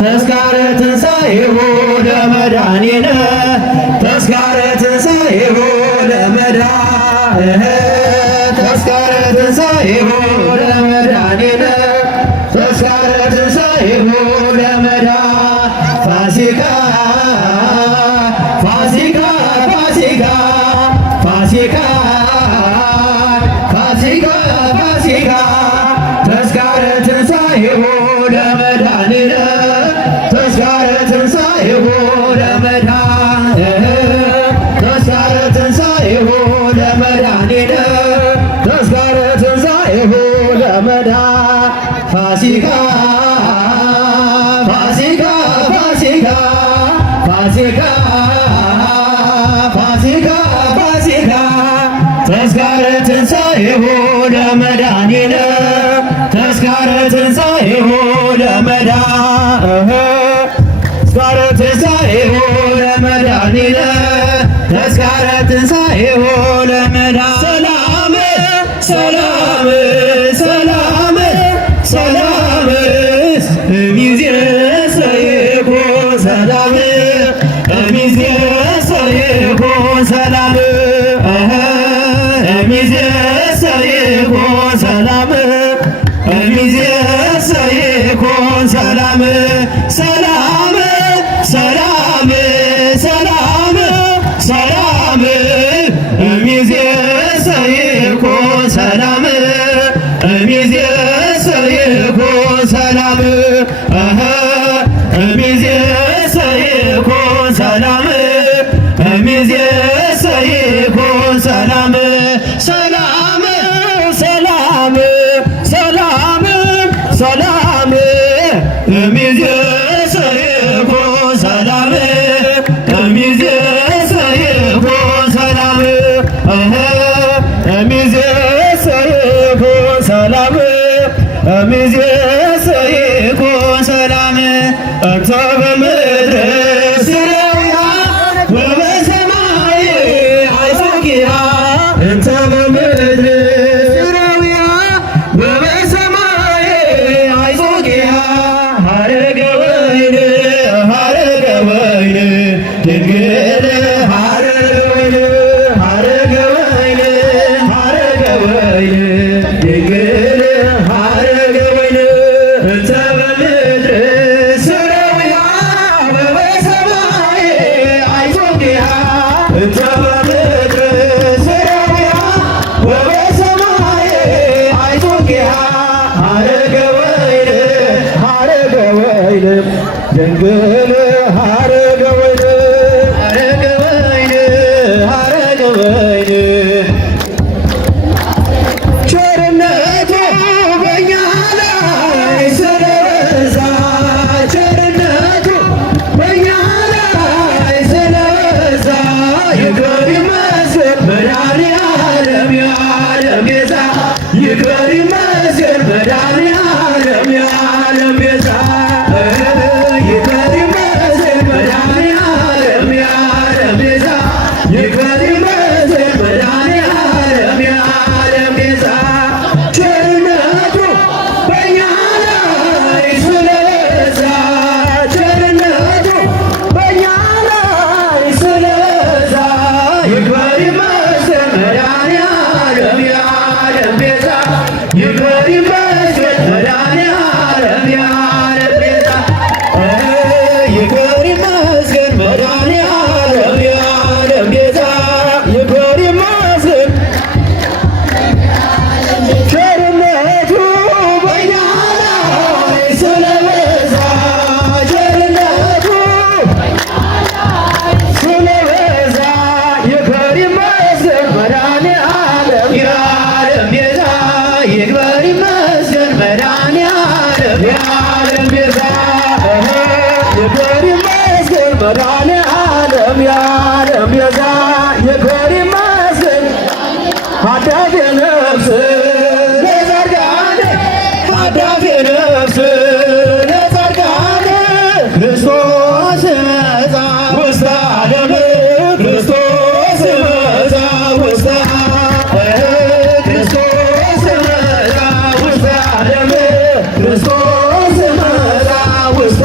ተስካረ ትንሣኤሁ ለመድኃኒነ ተስካረ ትንሣኤሁ ለመድኃኒነ ተስካረ ትንሣኤሁ ለመድኃኒነ ተስካረ ትንሣኤሁ ለመድኃኒነ ፋሲካ ፋሲካ ፋሲካ ፋሲካ ፋሲካ ፋሲካ ተስካረ ትንሣኤሁ ለመድኃኒነ ተስካረ ትንሣኤሁ ለመድኃኒነ ተስካረ ትንሣኤሁ ለመድኃኒነ ተስካረ ትንሣኤሁ ለመድኃኒነ ፋሲካ ፋሲካ ፋሲካ ፋሲካ ፋሲካ ፋሲካ ተስካረ ትንሣኤሁ ለመድኃኒነ ተስካረ ትንሣኤሁ ለመድኃኒነ ተስካረ ትንሣኤሁ ለመድኃኒነ ተስካረ ትንሣኤሁ ለመድኃኒነ ሰላም ሰላም ሰላም እምይእዜሰ ይኩን ሰላም እምይእዜሰ ይኩን ሰላም እምይእዜሰ ይኩን ሰላም እምይእዜሰ ይኩን ሰላም ሰላም ሰላም ሰላም ሰላም እምይእዜሰ ይኩን ሰላም እምይእዜሰ ይኩን ሰላም እምይእዜሰ ይኩን ሰላም እምይእዜሰ ይኩን ሰላም ሰላም ሰላም ሰላም ሰላም እምይእዜሰ ይኩን ሰላም እምይእዜሰ ይኩን ሰላም እምይእዜሰ ይኩን ሰላም እምይእዜሰ ይኩን ሰላም እንተ በምድር ሥራዊሃ ወበሰማይ አይጾኪሃ እንተ በምድር ሥራዊሃ ወበሰማይ አይጾኪሃ ሀረገ ወይን ሀረገ ወይን ድንግል ሀረገ ወይን ሀረገ ወይን ሀረገ ወይን ድንግል ሀረገ ወይን እንተ በምድር ሥራዊሃ ወበሰማይ አይጾኪሃ እንተ በምድር ሥራዊሃ ወበሰማይ አይጾኪሃ ሀረገ ወይን ሀረገ ወይን ድንግል ሀረገ ወይን ሀረገ ወይን ሀረገ ወይን ቸርነቱ በእኛ ላይ ስለበዛ ቸርነቱ በእኛ ላይ ስለበዛ ይክበር ይመስገን መድኃኒዓለም የዓለም ቤዛ ይክበር ይመስገን መድኃኒዓለም የዓለም ቤዛ ይክበር ይመስገን መድኃኒዓለም የዓለም ቤዛ ይክበር ይመስገን መድኃኒዓለም የዓለም ቤዛ ቸርነቱ በእኛ ላይ ስለበዛ ቸርነቱ በእኛ ላይ ስለበዛ ይክበር ይመስገን መድኃኒዓለም የዓለም ቤዛ ይክበር ይመስገን መድኃኒዓለም የዓለም ቤዛ ይክበር ይመስገን መድኃኒዓለም የዓለም ቤዛ ይክበር ይመስገን ቸርነቱ በእኛ ላይ ስለበዛ ቸርነቱ ስለበዛ ይክበር ይመስገን መድኃኒዓለም የዓለም ቤዛ ይክበር ይመስገን መድኃኒዓለም የዓለም ቤዛ ይክበር ይመስገን መድኃኒዓለም የዓለም ቤዛ ይክበር ይመስገን ሀዳፌ ነፍስ ለጻድቃን ሀዳፌ ነፍስ ለጻድቃን ክርስቶስ መጣ ውስተ ዓለም ክርስቶስ መጣ ውስተ ክርስቶስ መጣ ውስተ ዓለም ክርስቶስ መጣ ውስተ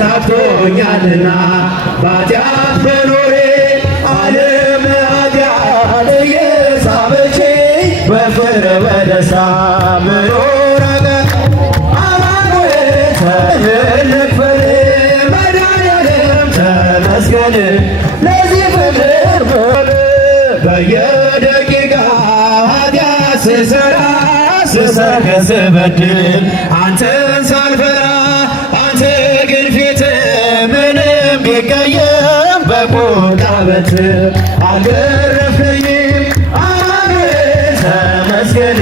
ታክቶኛልና ባጢአት መኖሬ ዓለም ኃጢአት እየሳበችኝ በፍቅር በደስታ መኖር አማኑኤል ተልክፈል መድኃኒዓለም ተመስገን ለዚህ ፍቅር በየደቂቃው ኃጢአት ስሰራ ስሰከስ በድል አንተን ሳልፈራ ቢቀየም በቁጣ በትር አልገረፍከኝም አማኑኤል ተመስገን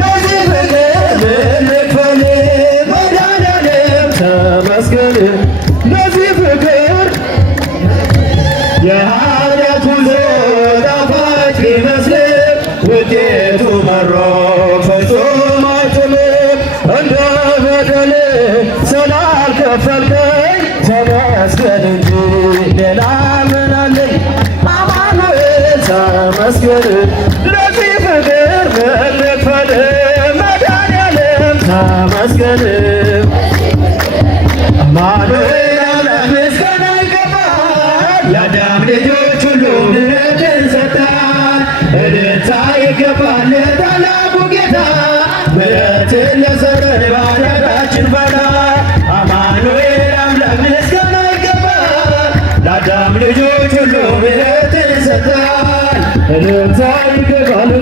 ለዚህ ፍቅር ልክፈል መድኃኒዓለም ተመስገን ለዚህ ፍቅር የኃጢአት ጉዞ ጣፋጭ ቢመስልም ውጤቱ መሮር ፍጹም አይጥልም እንደ በደል ስላልከፈልከኝ ተመስገን እንጂ ሌላ ምን አለኝ አማኑኤል ተመስገን ለዚህ ፍቅር ምን ልክፈል መድኃኒዓለም ተመስገን አማኑኤል ምስጋና ይገባል የአዳም ልጆች ሁሉ ምሕረትን ሰጥተሃል እልልታ ይገባል ለታላቁ ጌታ ምሕረትን ለሰጠን በኃጢአታችን ፈዳ አማኑኤል አምላክ ምስጋና ይገባል ለአዳም ልጆች ሁሉ ምሕረትን ሰጥተሃል እልልታ ይገባል